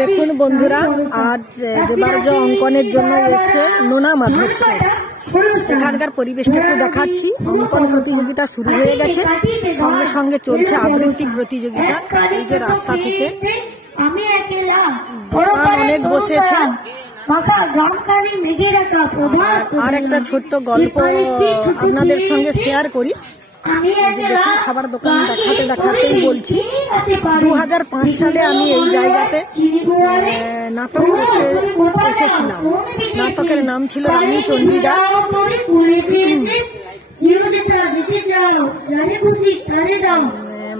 দেখুন বন্ধুরা, আজ দেবার্য অঙ্কনের জন্য এসছে নোনা মাধব এখানকার পরিবেশটা একটু দেখাচ্ছি। অঙ্কন প্রতিযোগিতা শুরু হয়ে গেছে। সঙ্গে সঙ্গে চলছে আবৃত্তি প্রতিযোগিতা। এই যে রাস্তা থেকে। অনেক বসেছে। মাথা গ্রামকারী মেঘে রাখা প্রভাত আর একটা ছোট্ট গল্প আপনাদের সঙ্গে শেয়ার করি। দেখুন খাবার দোকান দেখাতে দেখাতেই বলছি। দু হাজার পাঁচ সালে আমি এই জায়গাতে নাটক করতে এসেছিলাম। নাটকের নাম ছিল রানী চণ্ডীদাস।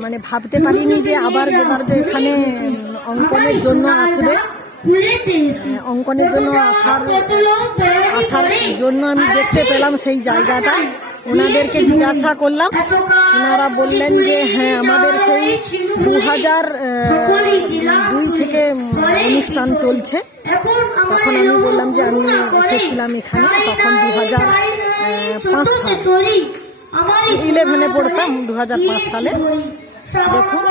মানে ভাবতে পারিনি যে আবার দেবার্য এখানে অঙ্কনের জন্য আসবে। অঙ্কনের জন্য আসার আসার জন্য আমি দেখতে পেলাম সেই জায়গাটা। ওনাদেরকে জিজ্ঞাসা করলাম। ওনারা বললেন যে হ্যাঁ আমাদের সেই দু হাজার দুই থেকে অনুষ্ঠান চলছে। তখন আমি বললাম যে, আমি এসেছিলাম এখানে, তখন দু হাজার পাঁচ সাল। ইলেভেনে পড়তাম দু হাজার পাঁচ সালে। দেখুন।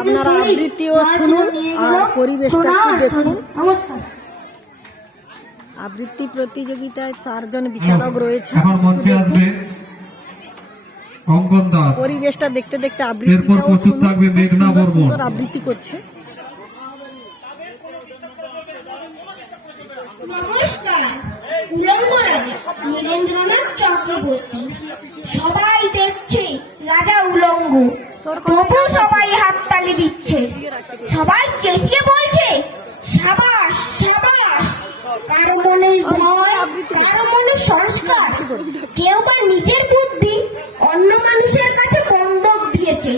আপনারা আবৃত্তিও শুনুন আর পরিবেশটা একটু দেখুন। আবৃত্তি প্রতিযোগিতায় চারজন বিচারক রয়েছে। পরিবেশটা দেখতে দেখতে সুন্দর আবৃত্তি করছে। নমস্কার। নীরেন্দ্রনাথ চক্রবর্তী। সবাই দেখছে রাজা উলঙ্গ। তবু সবাই হাততালি দিচ্ছে। সবাই চেঁচিয়ে বলছে সাবাস কারও মনে ভয় কারও মনে সংস্কার কেউ বা নিজের বুদ্ধি অন্য মানুষের কাছে বন্ধক দিয়েছে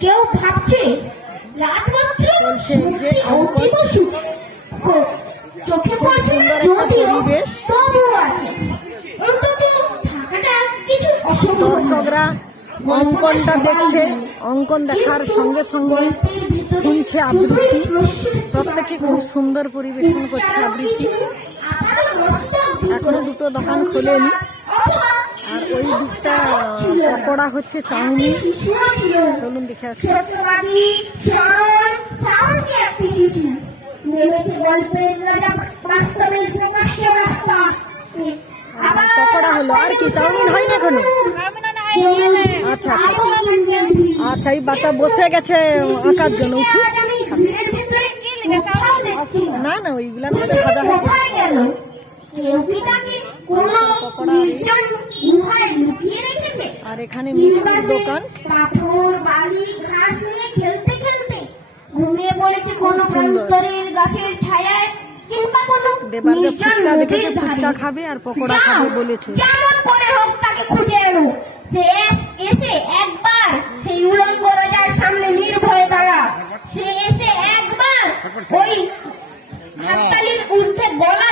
কেউ ভাবছে রাত মাত্র চলছে এই যে অঙ্কন। অন্তিম সুখ। চোখে পড়ছে পরিবেশ। তবুও আছে অন্তত থাকাটা কিছু অসম্ভব অঙ্কনটা দেখছে। অঙ্কন দেখার সঙ্গে সঙ্গে শুনছে আবৃত্তি। প্রত্যেকে খুব সুন্দর পরিবেশন করছে আবৃত্তি। এখনও দুটো দোকান খোলেনি। আর ওই দিকটা পকোড়া হচ্ছে চাউমিন। চলুন দেখে আসি। পকোড়া হলো। আর কি? চাউমিন হয় না এখনও? আচ্ছা আচ্ছা। আচ্ছা এই বাচ্চা বসে গেছে, আঁকার জন্য উঠু না না, ওইগুলার মধ্যে ভাজা হয়েছে? আর এখানে মিষ্টির দোকান। দেবার ফুচকা দেখেছে, ফুচকা খাবে আর পকোড়া খাবে বলেছে। করে হোক তাকে খুঁজে এসে একবার সেই উলঙ্গ রাজার সামনে নির্ভয়ে দাঁড়া। সে এসে একবার ওই হাততালির ঊর্ধ্বে গলা